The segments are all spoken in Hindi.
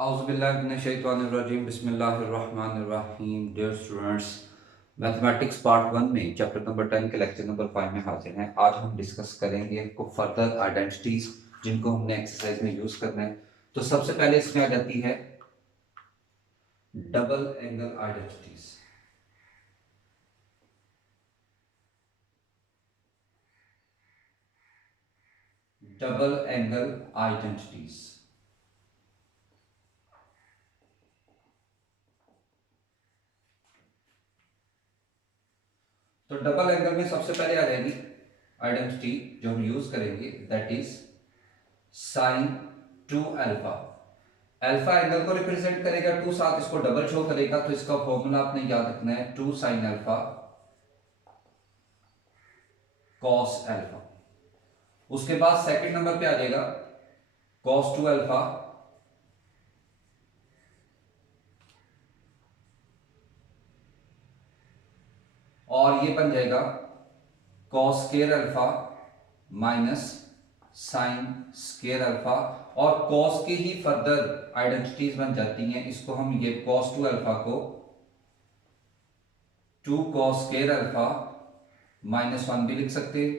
औज़ुबिल्लाहिमिनश्शैतानिर्रजीम बिस्मिल्लाहिर्रहमानिर्रहीम। डियर स्टूडेंट्स, मैथमेटिक्स पार्ट 1 में चैप्टर नंबर 10 के लेक्चर नंबर 5 में हाजिर हैं। आज हम डिस्कस करेंगे कुछ फर्दर आइडेंटिटीज जिनको हमने एक्सरसाइज में यूज करना है। तो सबसे पहले इसमें आ जाती है double angle identities. Double angle identities तो डबल एंगल में सबसे पहले आ जाएगी आइडेंटिटी जो हम यूज करेंगे, that is sine 2 alpha. Alpha angle को रिप्रेजेंट करेगा, 2 साथ इसको डबल शो करेगा, तो इसका फॉर्मूला आपने याद रखना है 2 साइन अल्फा कॉस अल्फा। उसके बाद सेकंड नंबर पे आ जाएगा कॉस 2 अल्फा और ये बन जाएगा cos square alpha minus sine square alpha. और कॉस की ही फर्दर आइडेंटिटीज बन जाती हैं। इसको हम ये कॉस 2 अल्फा को 2 कॉस स्क्वायर अल्फा माइनस 1 भी लिख सकते हैं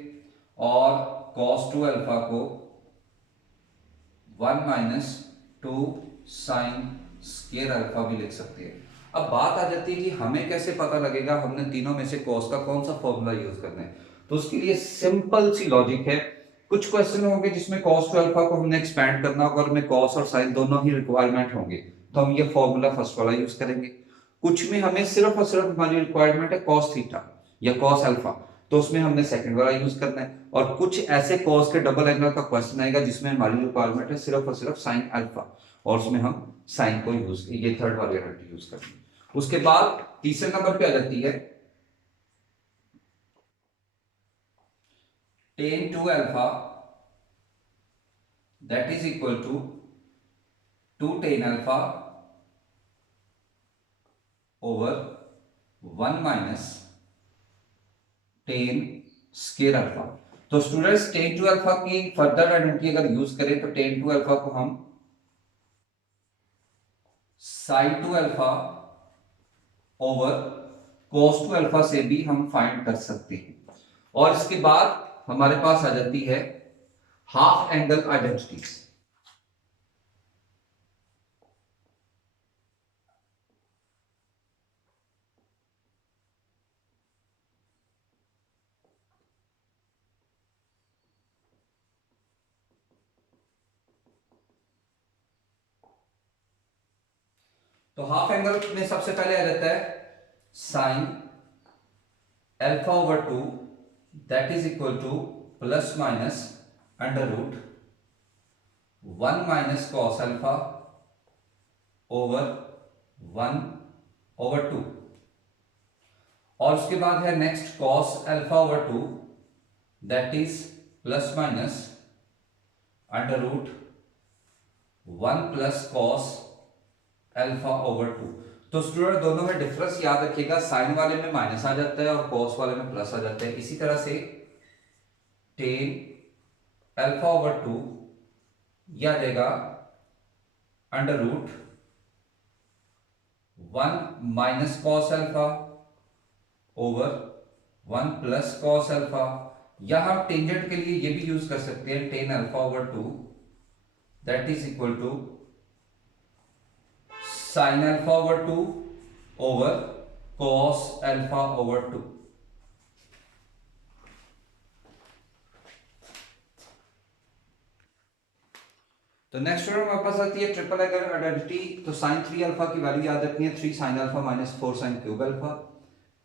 और कॉस 2 अल्फा को 1 माइनस 2 साइन स्क्वायर अल्फा भी लिख सकते हैं। अब बात आ जाती है कि हमें कैसे पता लगेगा हमने तीनों में से कॉस का कौन सा फॉर्मूला यूज करना है। तो उसके लिए सिंपल सी लॉजिक है। कुछ क्वेश्चन होंगे जिसमें कॉस 2 अल्फा को हमने एक्सपैंड करना होगा और हमें कॉस और साइन दोनों ही रिक्वायरमेंट होंगे, तो हम ये फॉर्मूला फर्स्ट वाला यूज करेंगे। कुछ में हमें सिर्फ और सिर्फ हमारी रिक्वायरमेंट है कॉस थीटा या कॉस अल्फा, तो उसमें हमने सेकंड वाला यूज करना है। और कुछ ऐसे कॉस के डबल एंगल का क्वेश्चन आएगा जिसमें हमारी रिक्वायरमेंट है सिर्फ और सिर्फ साइन अल्फा, और उसमें हम साइन को यूज, ये थर्ड वाली आइडेंटिटी यूज करेंगे। उसके बाद तीसरे नंबर पे आ जाती है tan 2 alpha that is equal to 2 tan alpha over 1 minus tan square alpha. तो स्टूडेंट्स tan 2 अल्फा की फर्दर आइडेंटिटी अगर यूज करें तो tan 2 अल्फा को हम sin 2 alpha over cos 2 alpha से भी हम फाइंड कर सकते हैं। और इसके बाद हमारे पास आ जाती है हाफ एंगल आइडेंटिटीज। तो हाफ एंगल में सबसे पहले आ जाता है sine alpha over 2 that is equal to plus minus under root 1 minus cos alpha over 1 over 2। और उसके बाद है next cos alpha over 2 that is plus minus under root 1 plus cos alpha over 2। तो स्टूडेंट दोनों में डिफरेंस याद रखिएगा, साइन वाले में माइनस आ जाता है और कॉस वाले में प्लस आ जाता है। इसी तरह से टेन अल्फा ओवर 2 यह आ जाएगा under root 1 minus cos alpha over 1 plus cos alpha. या हम टेंजेंट के लिए ये भी यूज कर सकते हैं tan alpha over 2 that is equal to sine alpha over 2 over cos alpha over 2। तो नेक्स्ट स्टूडेंट हमारे पास आती है ट्रिपल एंगल आइडेंटिटी। तो साइन 3 अल्फा की वैल्यू याद रखनी है 3 sine alpha minus 4 sine cube alpha.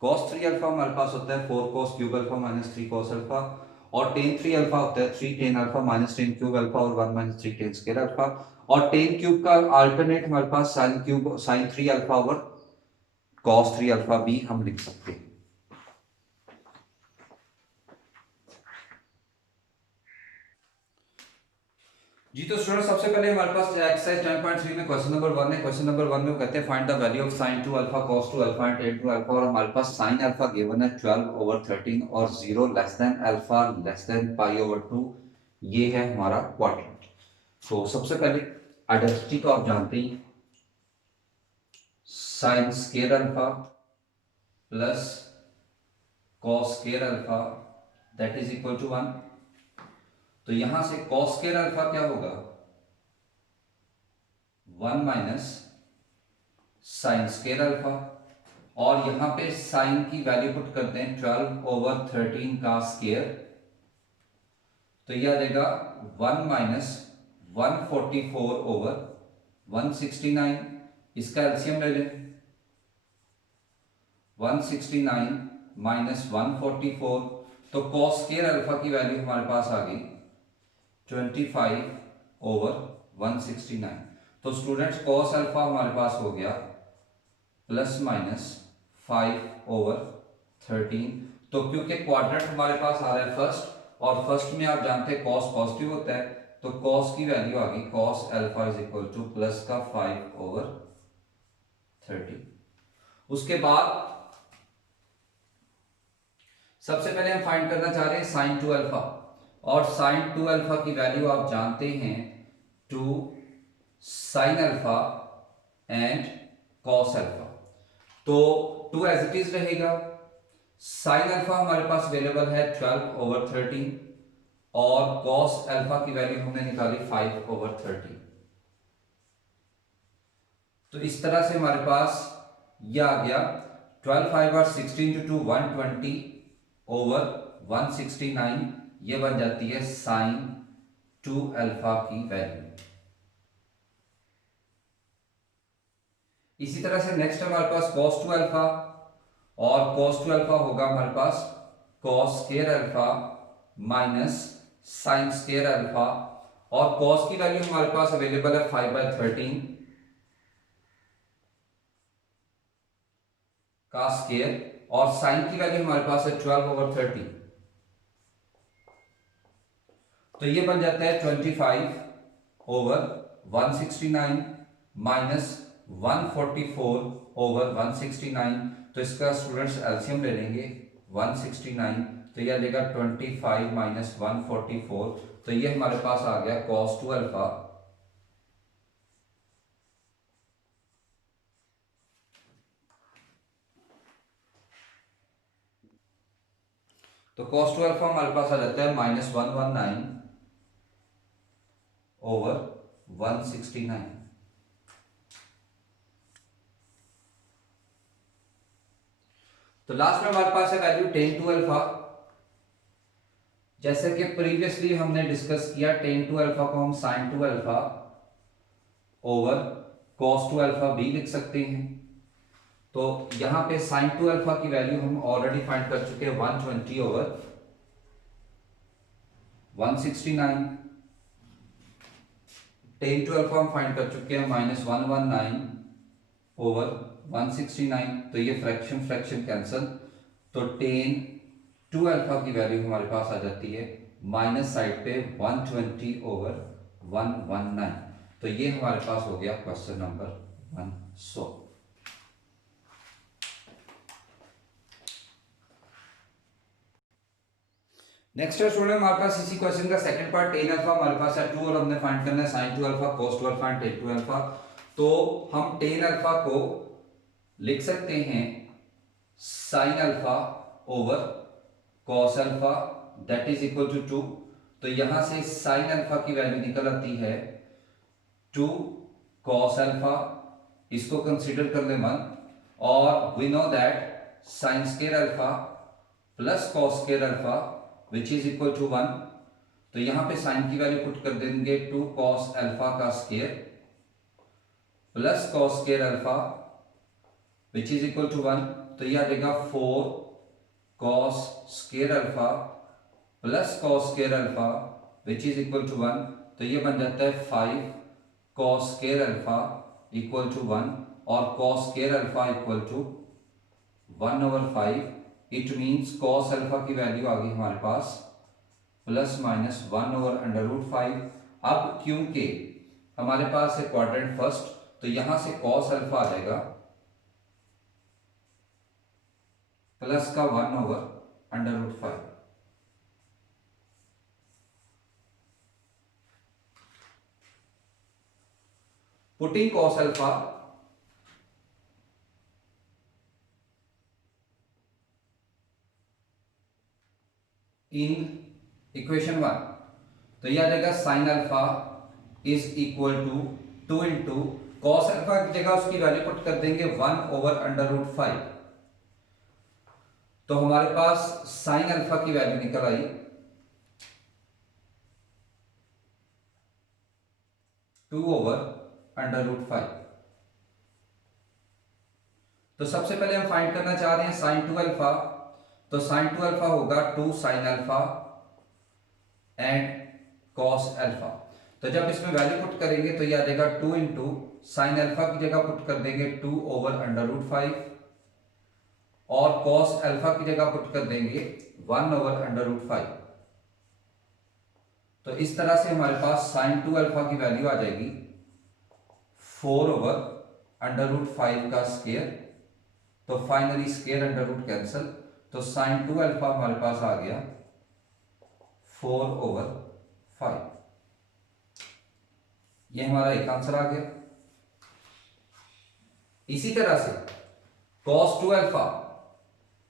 Cos 3 alpha हमारे पास होता है 4 cos cube alpha minus 3 cos alpha. और टेन 3 अल्फा होता है 3 ten alpha minus 10 cube alpha और 1 माइनस 3 टेन स्क्वायर अल्फा। और टेन क्यूब का अल्टरनेट हमारे पास sine cube sine 3 alpha over cos 3 alpha भी हम लिख सकते हैं। जी तो स्टूडेंट सबसे पहले हमारे पास एक्सरसाइज 10.3 में क्वेश्चन नंबर 1 है। क्वेश्चन नंबर 1 में वो कहते हैं find the value of sin 2 alpha cos 2 alpha and tan 2 alpha. और हमारे पास sin अल्फा गिवन है 12 ओवर 13 और 0 less than alpha less than pi over 2। ये है हमारा क्वाड्रेंट। तो सबसे पहले आइडेंटिटी को आप जानते हैं sine square alpha plus cos square alpha that is equal to 1। तो यहां से कॉस स्केयर अल्फा क्या होगा, 1 माइनस साइन स्केयर अल्फा, और यहां पे साइन की वैल्यू पुट करते हैं 12/13 का स्केयर, तो यह आ जाएगा 1 माइनस 144/169। इसका एलसीएम ले लें, 169 माइनस 144, तो कॉस स्केयर अल्फा की वैल्यू हमारे पास आ गई 25/169। तो स्टूडेंट्स कॉस अल्फा हमारे पास हो गया प्लस माइनस 5/13। तो क्योंकि क्वाड्रेंट हमारे पास आ रहा है फर्स्ट, और फर्स्ट में आप जानते हैं कॉस पॉजिटिव होता है, तो कॉस की वैल्यू आ गई cos alpha is equal to plus का 5/13। उसके बाद सबसे पहले हम फाइंड करना चाह रहे हैं साइन 2 अल्फा, और साइन 2 अल्फा की वैल्यू आप जानते हैं 2 sine alpha and cos alpha. तो 2 एज इट इज रहेगा। साइन अल्फा हमारे पास अवेलेबल है 12/13, और कॉस अल्फा की वैल्यू हमने निकाली 5/13। तो इस तरह से हमारे पास यह आ गया 12 5 और 16 टू 120/169। ये बन जाती है साइन 2 अल्फा की वैल्यू। इसी तरह से नेक्स्ट हमारे पास cos 2 अल्फा, और cos 2 अल्फा होगा हमारे पास cos square alpha minus sign square alpha, और cos की वैल्यू हमारे पास अवेलेबल है 5/13 का स्केयर, और साइन की वैल्यू हमारे पास है 12/13। तो ये बन जाता है 25/169 माइनस 144/169। तो इसका स्टूडेंट्स एलसीएम ले लेंगे 169, तो यह देगा 25 माइनस 144, तो ये हमारे पास आ गया cos 2 अल्फा तो cos 2 अल्फा हमारे पास आ जाता है -119/169। तो लास्ट में हमारे पास है वैल्यू tan 2 अल्फा। जैसे कि प्रीवियसली हमने डिस्कस किया, tan 2 अल्फा को हम sin 2 alpha over cos 2 alpha भी लिख सकते हैं। तो यहां पे sin 2 अल्फा की वैल्यू हम ऑलरेडी फाइंड कर चुके हैं 120/169। tan 2 अल्फा हम फाइंड कर चुके हैं -119/169, तो ये फ्रैक्शन फ्रैक्शन कैंसल, तो tan 2 अल्फा की वैल्यू हमारे पास आ जाती है माइनस साइड पे 120/119। तो ये हमारे पास हो गया क्वेश्चन नंबर 100। नेक्स्ट है स्टूडेंट हमारे पास इसी क्वेश्चन का सेकंड पार्ट, tan अल्फा हमारे पास है 2 और हमने फाइंड करना है sin 2 alpha cos 2 alpha and tan 2 alpha. तो हम tan अल्फा को लिख सकते हैं sin alpha over cos alpha that is equal to 2। तो यहां से sin अल्फा की वैल्यू निकल आती है 2 cos अल्फा, इसको कंसीडर कर ले 1, और we know that sin square alpha plus cos square alpha which is equal to 1। तो यहां पे साइन की वैल्यू पुट कर देंगे 2 cos अल्फा का square plus cos square alpha which is equal to 1। तो यह आ जाएगा 4 cos square alpha plus cos square alpha which is equal to 1। तो ये बन जाता है 5 cos square alpha equal to 1, और cos square alpha equal to 1/5। It means cos alpha की वैल्यू आ गई हमारे पास प्लस माइनस 1/√5। अब क्योंकि हमारे पास है क्वाड्रेंट फर्स्ट, तो यहां से cos अल्फा आ जाएगा प्लस का 1/√5। Putting cos alpha in equation 1, तो ये आ जाएगा sine alpha is equal to 2 into cos alpha की जगह उसकी वैल्यू पुट कर देंगे 1/√5। तो हमारे पास साइन अल्फा की वैल्यू निकल आई 2/√5। तो सबसे पहले हम फाइंड करना चाह रहे हैं साइन 2 अल्फा, तो साइन 2 अल्फा होगा 2 sine alpha and cos alpha. तो जब इसमें वैल्यू पुट करेंगे तो ये आ जाएगा 2 इंटू साइन अल्फा की जगह पुट कर देंगे 2/√5 और कॉस अल्फा की जगह पुट कर देंगे 1/√5। तो इस तरह से हमारे पास साइन 2 अल्फा की वैल्यू आ जाएगी 4/√5 का स्क्वायर। तो finally square under root cancel, तो साइन 2 अल्फा हमारे पास आ गया 4/5। ये हमारा एक आंसर आ गया। इसी तरह से cos 2 अल्फा,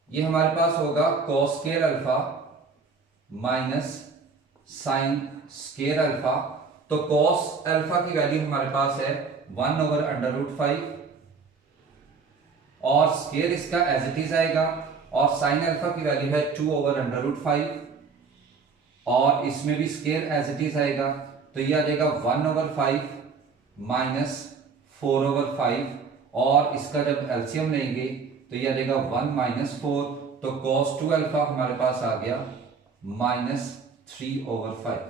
ये हमारे पास होगा cos square alpha minus sine square alpha. तो cos अल्फा की वैल्यू हमारे पास है 1/√5 और स्क्वायर इसका एज इट इज आएगा, और साइन अल्फा की वैल्यू है 2/√5 और इसमें भी स्क्वायर एज इट इज आएगा। तो ये आ जाएगा 1/5 माइनस 4/5 और इसका जब एलसीएम लेंगे तो ये आ जाएगा 1 - 4। तो cos 2 अल्फा हमारे पास आ गया -3/5।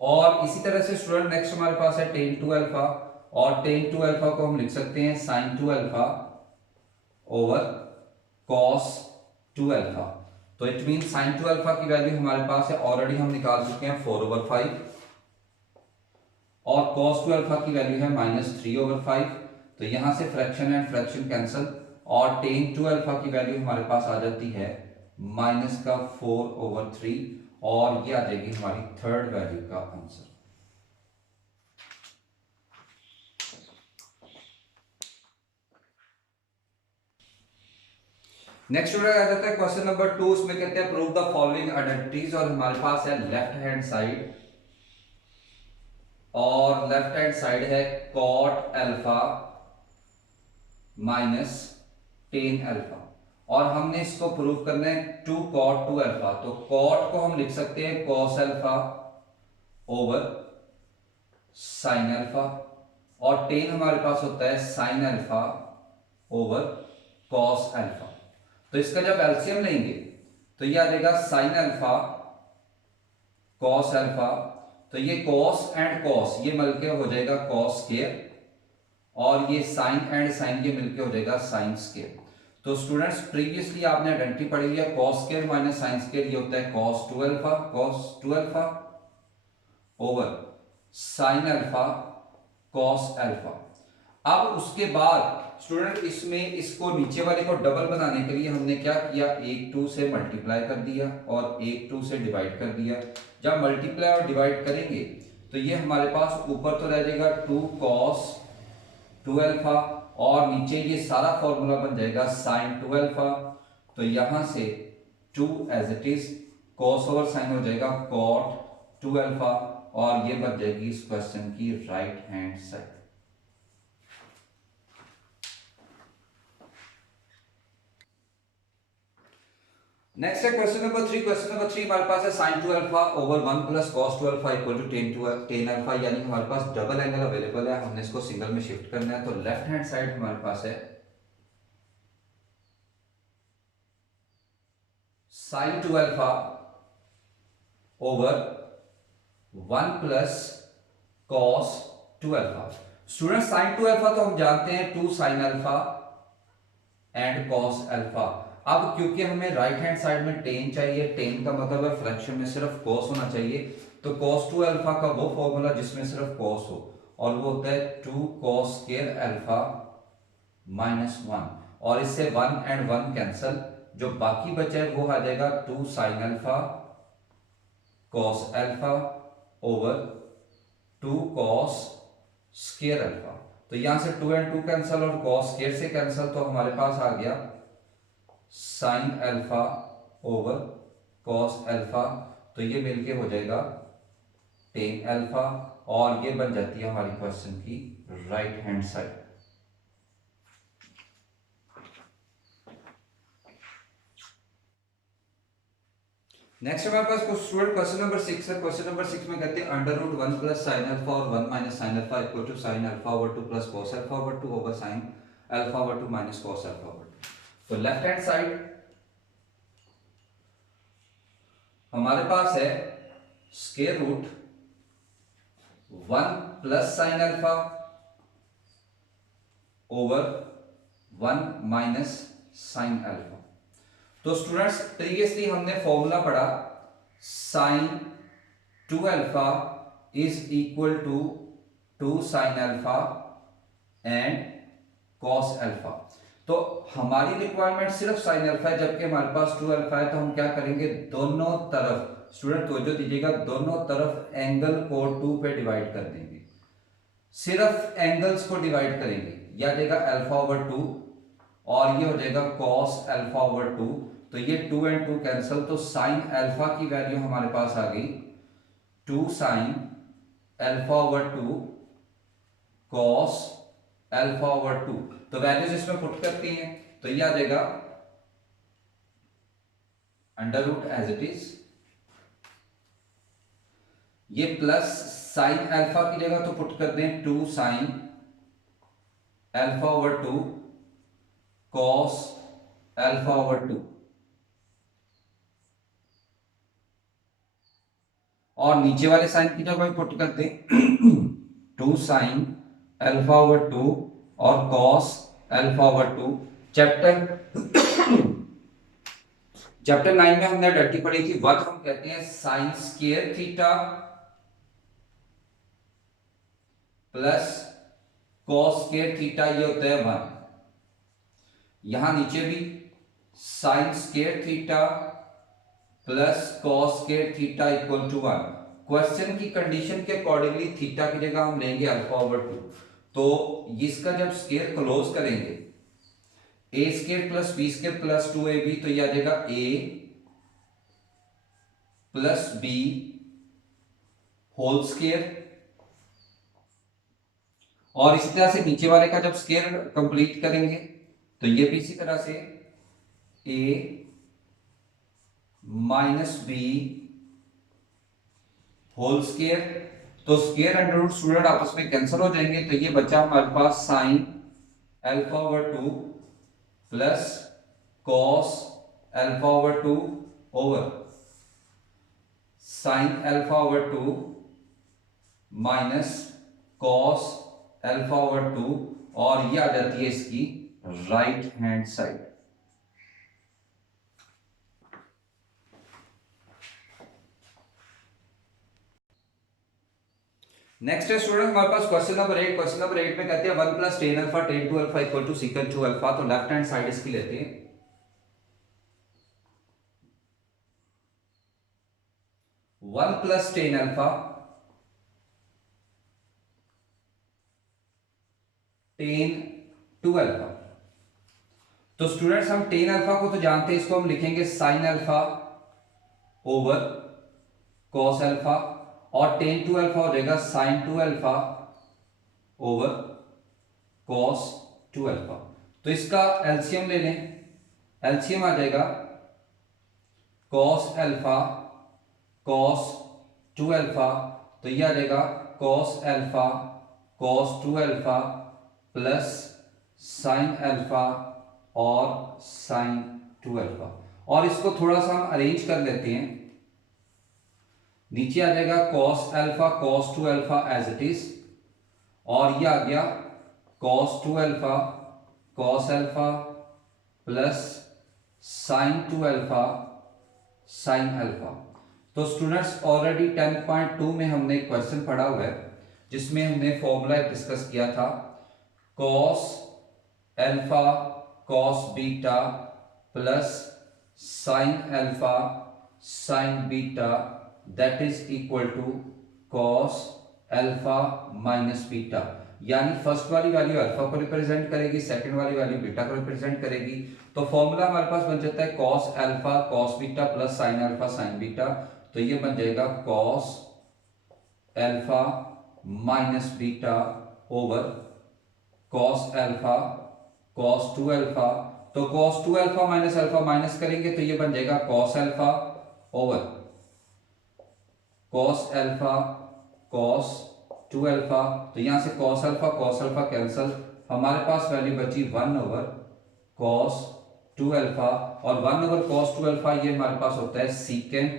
और इसी तरह से स्टूडेंट नेक्स्ट हमारे पास है tan 2 अल्फा, और tan 2 अल्फा को हम लिख सकते हैं sin 2 alpha over cos 2 alpha. तो इट मीन sin 2 अल्फा की वैल्यू हमारे पास है, ऑलरेडी हम निकाल चुके हैं 4/5 और cos 2 अल्फा की वैल्यू है -3/5। तो यहां से फ्रैक्शन एंड फ्रैक्शन कैंसिल, और tan 2 अल्फा की वैल्यू हमारे पास आ जाती है -4/3 और ये आ जाएगी हमारी थर्ड वैल्यू का आंसर। नेक्स्ट आ जाता है क्वेश्चन नंबर 2। उसमें कहते हैं प्रूव द फॉलोइंग आइडेंटिटीज, और हमारे पास है लेफ्ट हैंड साइड, और लेफ्ट हैंड साइड है cot alpha minus tan alpha, और हमने इसको प्रूव करना है 2 cot 2 अल्फा। तो cot को हम लिख सकते हैं cos alpha over sin alpha, और tan हमारे पास होता है sin alpha over cos alpha. तो इसका जब एलसीएम लेंगे तो ये आ जाएगा sin अल्फा cos अल्फा, तो ये cos एंड cos ये मिलके हो जाएगा cos स्क्वायर, और ये sin एंड sin ये मिलके हो जाएगा sin स्क्वायर। तो स्टूडेंट्स प्रीवियसली आपने आइडेंटिटी पढ़ी हुई है cos square minus sin square, ये होता है cos 2 alpha over sin alpha cos alpha. अब उसके बाद स्टूडेंट इसमें इसको नीचे वाले को डबल बनाने के लिए हमने क्या किया, 1 2 से मल्टीप्लाई कर दिया और 1 2 से डिवाइड कर दिया। जब मल्टीप्लाई और डिवाइड करेंगे तो ये हमारे पास ऊपर तो रह जाएगा 2 cos 2 अल्फा, और नीचे ये सारा फॉर्मूला बन जाएगा sin 2 अल्फा। तो यहां से 2 as it is cos over sin हो जाएगा cot 2 अल्फा, और ये बन जाएगी इस क्वेश्चन की राइट हैंड साइड। नेक्स्ट है क्वेश्चन नंबर 3। क्वेश्चन नंबर 3 हमारे पास है sin 2 alpha over 1 plus cos 2 alpha equal to tan alpha, यानी हमारे पास डबल एंगल अवेलेबल है, हमने इसको सिंगल में शिफ्ट करना है। तो लेफ्ट हैंड साइड हमारे पास है sin 2 alpha over 1 plus cos 2 alpha. Student sin 2 alpha तो हम जानते हैं 2 sin alpha and cos alpha. अब क्योंकि हमें राइट हैंड साइड में tan चाहिए, tan का मतलब है फ्रैक्शन में सिर्फ cos होना चाहिए, तो cos 2 अल्फा का वो फॉर्मूला जिसमें सिर्फ cos हो, और वो होता है 2 cos स्क्वायर अल्फा माइनस 1, और इससे 1 एंड 1 कैंसल, जो बाकी बचा है वो आ जाएगा 2 sin alpha cos alpha over 2 cos square alpha. तो यहां से 2 एंड 2 कैंसल और cos स्क्वायर से कैंसल, तो हमारे पास आ गया sign alpha over cos alpha, तो ये मिलके हो जाएगा टेन अल्फा, और ये बन जाती है हमारी क्वेश्चन की राइट हैंड साइड। नेक्स्ट हमारे पास स्टूडेंट क्वेश्चन नंबर 6 है। क्वेश्चन नंबर 6 में कहते हैं under root 1 plus sine alpha और 1 minus sine alpha equal to sine alpha over 2 plus cos alpha over 2 over sine alpha over 2 minus cos alpha over 2। तो लेफ्ट हैंड साइड हमारे पास है square root 1 plus sine alpha over 1 minus sine alpha. तो स्टूडेंट्स प्रीवियसली हमने फॉर्मूला पढ़ा sine 2 alpha is equal to 2 sine alpha and cos alpha. तो हमारी रिक्वायरमेंट सिर्फ साइन अल्फा है, जबकि हमारे पास 2 अल्फा है। तो हम क्या करेंगे, दोनों तरफ स्टूडेंट तवज्जो दीजिएगा, दोनों तरफ एंगल को 2 पे डिवाइड कर देंगे, सिर्फ एंगल्स को डिवाइड करेंगे। यह आ जाएगा अल्फा ओवर 2 और ये हो जाएगा कॉस अल्फा ओवर 2। तो ये 2 एंड 2 कैंसिल, तो साइन अल्फा की वैल्यू हमारे पास आ गई 2 sine alpha over 2 cos alpha over 2। तो वैल्यूज इसमें पुट करती हैं, तो ये आ जाएगा under root as it is, ये प्लस साइन अल्फा की जगह तो पुट कर दें 2 sine alpha over 2 cos alpha over 2, और नीचे वाले साइन की जगह पुट कर दें 2 साइन अल्फा ओवर 2 और कॉस अल्फा ओवर 2। चैप्टर 9 में हमने डर्टी पढ़ी थी, वह हम कहते हैं sine square theta plus cos square theta, ये होता है 1। यहां नीचे भी sine square theta plus cos square theta equal to 1। Question की कंडीशन के अकॉर्डिंगली थीटा की जगह हम लेंगे अल्फा ओवर 2। तो इसका जब स्क्वायर क्लोज करेंगे a square plus b square plus 2ab, तो यह आ जाएगा a plus b whole square, और इसी तरह से नीचे वाले का जब स्क्वायर कंप्लीट करेंगे तो ये भी इसी तरह से a minus b whole square. तो स्क्वायर अंडर रूट स्टूडेंट आपस में कैंसिल हो जाएंगे, तो ये बचा हमारे पास sine alpha over 2 plus cos alpha over 2 over sine alpha over 2 minus cos alpha over 2, और ये आ जाती है इसकी राइट हैंड साइड। नेक्स्ट है स्टूडेंट हमारे पास क्वेश्चन नंबर 8। क्वेश्चन नंबर 8 में कहते हैं 1 plus tan alpha tan 2 alpha equal to secant 2 alpha. तो लेफ्ट हैंड साइड इसकी लेते हैं, 1 plus tan alpha tan 2 alpha. तो स्टूडेंट्स हम टेन अल्फा को तो जानते हैं, इसको हम लिखेंगे sine alpha over cos alpha, और टेन 2 अल्फा हो जाएगा sine 2 alpha over cos 2 alpha. तो इसका एलसीएम ले लें, एलसीएम आ जाएगा कॉस अल्फा कॉस 2 अल्फा, तो यह आ जाएगा cos alpha cos 2 alpha plus sine alpha और साइन 2 अल्फा। और इसको थोड़ा सा हम अरेंज कर लेते हैं, नीचे आ जाएगा cos alpha cos 2 alpha as it is, और ये आ गया cos 2 alpha cos alpha plus sine 2 alpha sine alpha. तो स्टूडेंट्स ऑलरेडी 10.2 में हमने एक क्वेश्चन पढ़ा हुआ है जिसमें हमने फॉर्मूला डिस्कस किया था cos alpha cos beta plus sine alpha sine beta that is equal to cos alpha minus beta. यानी फर्स्ट वाली वैल्यू अल्फा को रिप्रेजेंट करेगी, सेकंड वाली वैल्यू बीटा को रिप्रेजेंट करेगी। तो फॉर्मूला हमारे पास बन जाता है cos alpha cos beta plus sine alpha sine beta. तो ये बन जाएगा cos alpha minus beta over cos alpha cos 2 alpha. तो कॉस 2 अल्फा माइनस करेंगे तो ये बन जाएगा cos alpha over cos alpha cos 2 alpha. तो यहां से कॉस अल्फा कैंसल, हमारे पास वैल्यू बची 1 ओवर कॉस 2 अल्फा, और 1 ओवर कॉस 2 अल्फा ये हमारे पास होता है सीकेंट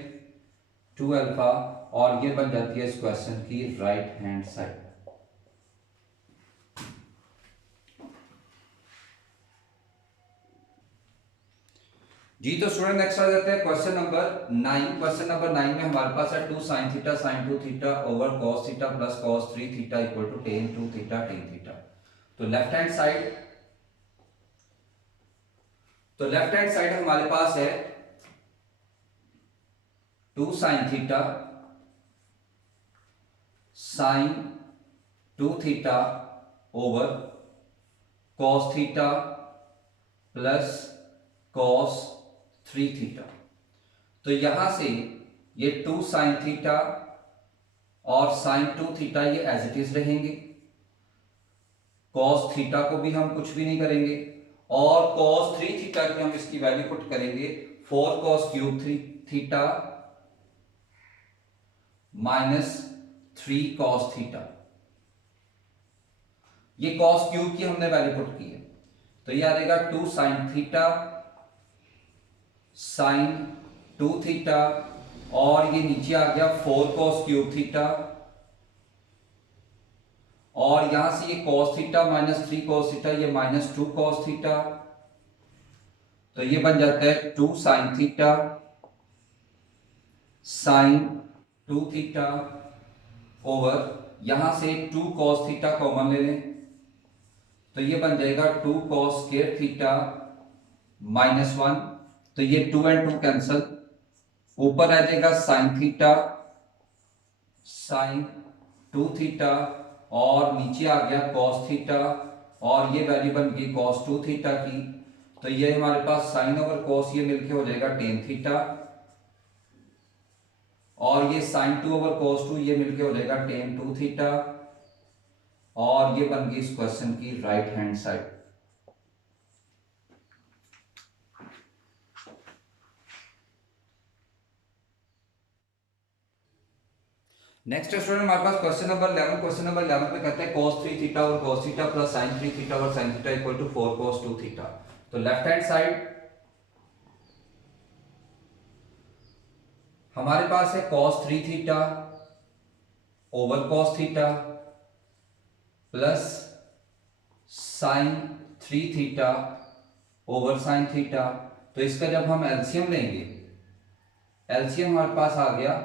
2 अल्फा, और ये बन जाती है इस क्वेश्चन की राइट हैंड साइड। जी तो स्टूडेंट नेक्स्ट आ जाते हैं क्वेश्चन नंबर 9। क्वेश्चन नंबर 9 में हमारे पास है 2 sin theta sin 2 theta over cos theta plus cos 3 theta equal to tan 2 theta tan theta. तो लेफ्ट हैंड साइड हमारे पास है 2 sin theta sin 2 theta over cos theta plus cos 3 theta. तो यहां से ये 2 sin थीटा और sin 2 थीटा ये एज इट इज रहेंगे, cos थीटा को भी हम कुछ भी नहीं करेंगे, और cos 3 थीटा की हम इसकी वैल्यू पुट करेंगे 4 cos cube 3 theta minus 3 cos theta. ये cos क्यूब की हमने वैल्यू पुट की है, तो ये आ जाएगा 2 sin थीटा साइन 2 थीटा, और ये नीचे आ गया 4 cos क्यूब थीटा, और यहां से ये cos theta minus 3 cos theta ये माइनस 2 cos थीटा। तो ये बन जाता है 2 sin theta sine 2 theta over, यहां से 2 cos थीटा कॉमन ले लें तो ये बन जाएगा 2 cos स्क्वायर थीटा माइनस 1। तो ये 2 एंड 2 कैंसल, ऊपर आ जाएगा साइन थीटा साइन 2 थीटा, और नीचे आ गया cos थीटा, और ये वैल्यू बन गई cos 2 थीटा की। तो ये हमारे पास साइन ओवर cos ये मिलके हो जाएगा tan थीटा, और ये साइन 2 ओवर cos 2 ये मिलके हो जाएगा tan 2 थीटा, और ये बन गई इस क्वेश्चन की right hand side. Next student हमारे पास क्वेश्चन नंबर 11। क्वेश्चन नंबर 11 पे कहते हैं cos 3 थीटा और cos theta plus sin 3 theta और sin theta equal to 4 cos 2 theta. तो लेफ्ट हैंड साइड हमारे पास है cos 3 theta over cos theta plus sin 3 theta over sin theta. तो इसका जब हम एलसीएम लेंगे, एलसीएम हमारे पास आ गया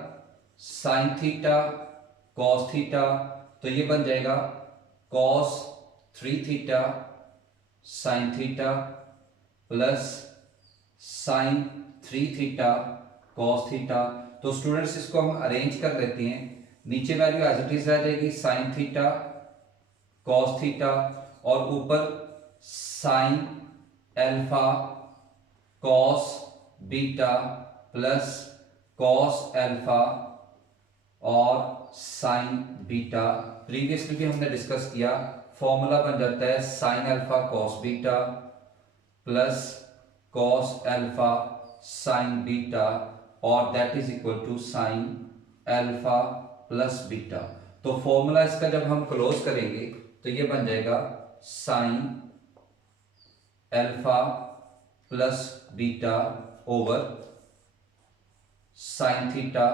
साइन थीटा कॉस थीटा, तो ये बन जाएगा cos 3 theta sine theta plus sign 3 theta cos theta. तो स्टूडेंट्स इसको हम अरेंज कर लेते हैं, नीचे वैल्यू एज इट इज रह जाएगी साइन थीटा कॉस थीटा, और ऊपर sine alpha cos beta plus cos alpha और साइन बीटा। प्रीवियसली भी हमने डिस्कस किया, फॉर्मूला बन जाता है sine alpha cos beta plus cos alpha sine beta, और that is equal to sine alpha plus beta. तो फॉर्मूला इसका जब हम क्लोज करेंगे तो ये बन जाएगा sine alpha plus beta over sine theta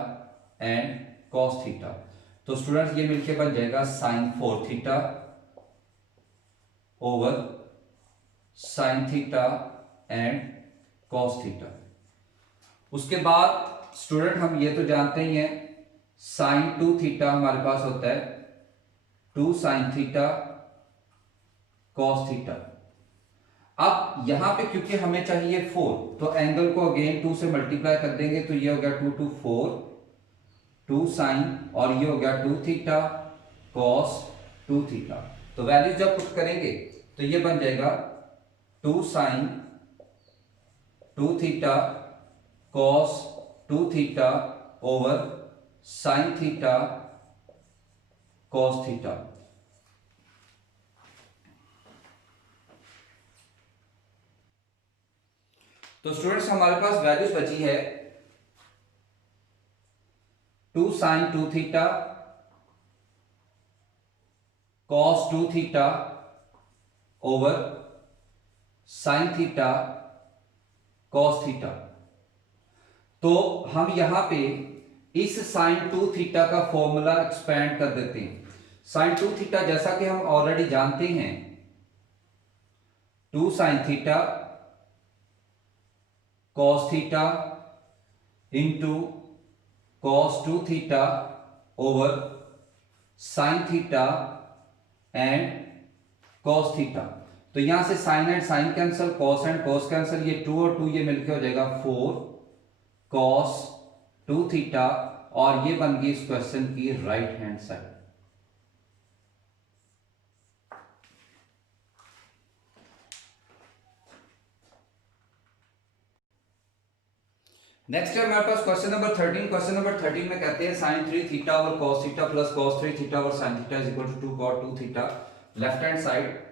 and cos theta. तो स्टूडेंट्स ये मिलके बन जाएगा sine 4 theta over sine theta and cos theta. उसके बाद स्टूडेंट हम ये तो जानते ही हैं साइन 2 थीटा हमारे पास होता है 2 साइन थीटा cos थीटा। अब यहां पे क्योंकि हमें चाहिए 4, तो एंगल को अगेन 2 से मल्टीप्लाई कर देंगे, तो ये हो गया 2 to 4 2 साइन, और ये हो गया 2 थीटा cos 2 थीटा। तो वैल्यू जब पुट करेंगे तो ये बन जाएगा 2 sine 2 theta cos 2 theta over sine theta cos theta. तो स्टूडेंट्स हमारे पास वैल्यूज बची है 2 sine 2 theta cos 2 theta over sine theta cos theta. तो हम यहां पे इस साइन 2 थीटा का फॉर्मूला एक्सपेंड कर देते हैं। साइन 2 थीटा जैसा कि हम ऑलरेडी जानते हैं 2 sine theta cos theta into cos 2 theta over sine theta and cos theta. तो यहां से sine and sine cancel, cos and cos cancel, ये 2 और 2 ये मिलके हो जाएगा 4 कॉस 2 थीटा और ये बन गई इस क्वेश्चन की राइट हैंड साइड। नेक्स्ट है हमारे पास क्वेश्चन नंबर 13। क्वेश्चन नंबर 13 में कहते हैं sine 3 theta over cos theta plus cos 3 theta over sine theta is equal to 2 cot 2 theta. Left hand side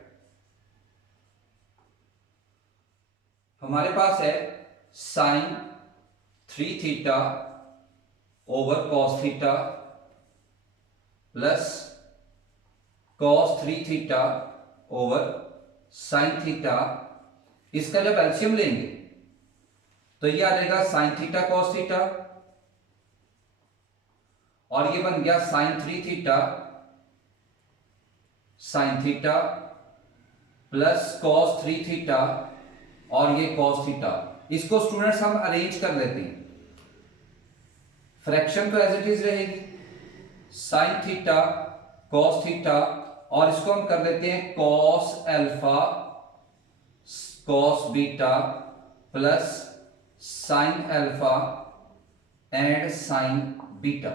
हमारे पास है sine 3 theta over cos theta plus cos 3 theta over sine theta. इसका जब एलसीएम लेंगे तो ये आ जाएगा साइन थीटा कॉस थीटा और ये बन गया sine 3 theta sine theta plus cos 3 theta और ये कॉस थीटा। इसको स्टूडेंट्स हम अरेंज कर लेते हैं। फ्रैक्शन तो एज इट इज रहेगी साइन थीटा कॉस थीटा और इसको हम कर लेते हैं cos alpha cos beta plus sine alpha and sine beta.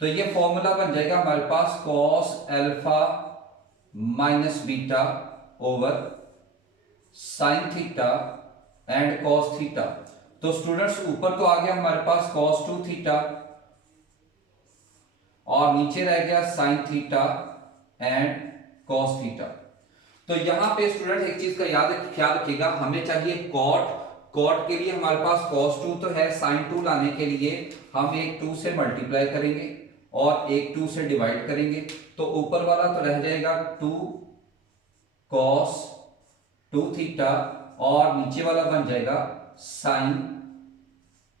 तो ये फॉर्मूला बन जाएगा हमारे पास cos alpha minus beta over sine theta and cos theta. तो स्टूडेंट्स ऊपर तो आ गया हमारे पास कॉस 2 थीटा और नीचे रह गया sign theta and cos theta. तो यहां पे स्टूडेंट एक चीज का ख्याल रखिएगा, हमें चाहिए कॉट। कॉट के लिए हमारे पास cos 2 तो है, sin 2 लाने के लिए हम एक 2 से मल्टीप्लाई करेंगे और एक 2 से डिवाइड करेंगे। तो ऊपर वाला तो रह जाएगा 2 cos 2 थीटा और नीचे वाला बन जाएगा sin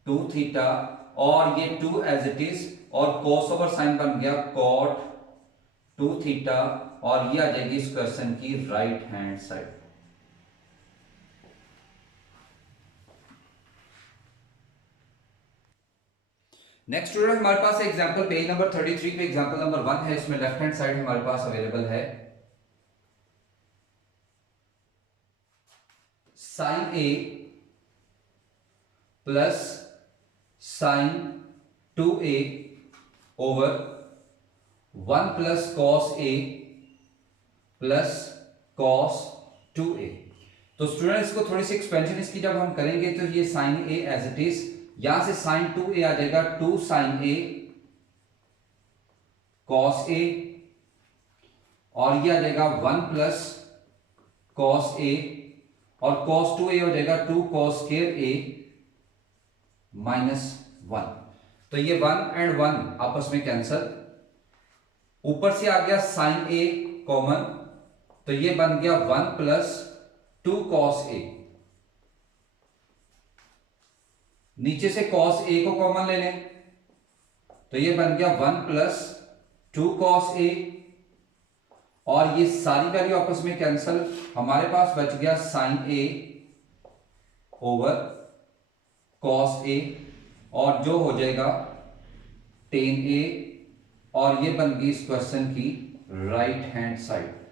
2 थीटा और ये 2 एज इट इज और cos ओवर sin बन गया cot 2 थीटा और ये आ जाएगी इस क्वेश्चन की right hand side. Next student हमारे पास एग्जांपल पेज नंबर 33 पे एग्जांपल नंबर 1 है। इसमें लेफ्ट हैंड साइड हमारे पास अवेलेबल है sine a plus sine 2a over 1 plus cos a plus cos 2a। तो स्टूडेंट इसको थोड़ी सी एक्सपेंशन इसकी जब हम करेंगे तो ये sine A as it is, यहां से साइन 2a आ जाएगा 2 साइन ए कॉस ए और ये आ जाएगा 1 प्लस कॉस ए और कॉस 2a हो जाएगा 2 कॉस स्क्वायर ए माइनस 1। तो ये 1 एंड 1 आपस में कैंसल। ऊपर से आ गया साइन ए कॉमन तो ये बन गया 1 प्लस 2 कॉस ए। नीचे से cos a को कॉमन ले लें तो ये बन गया 1 प्लस 2 cos a और ये सारी वैल्यू आपस में कैंसल। हमारे पास बच गया sine a over cos a और जो हो जाएगा tan a और ये बन गई इस क्वेश्चन की राइट हैंड साइड।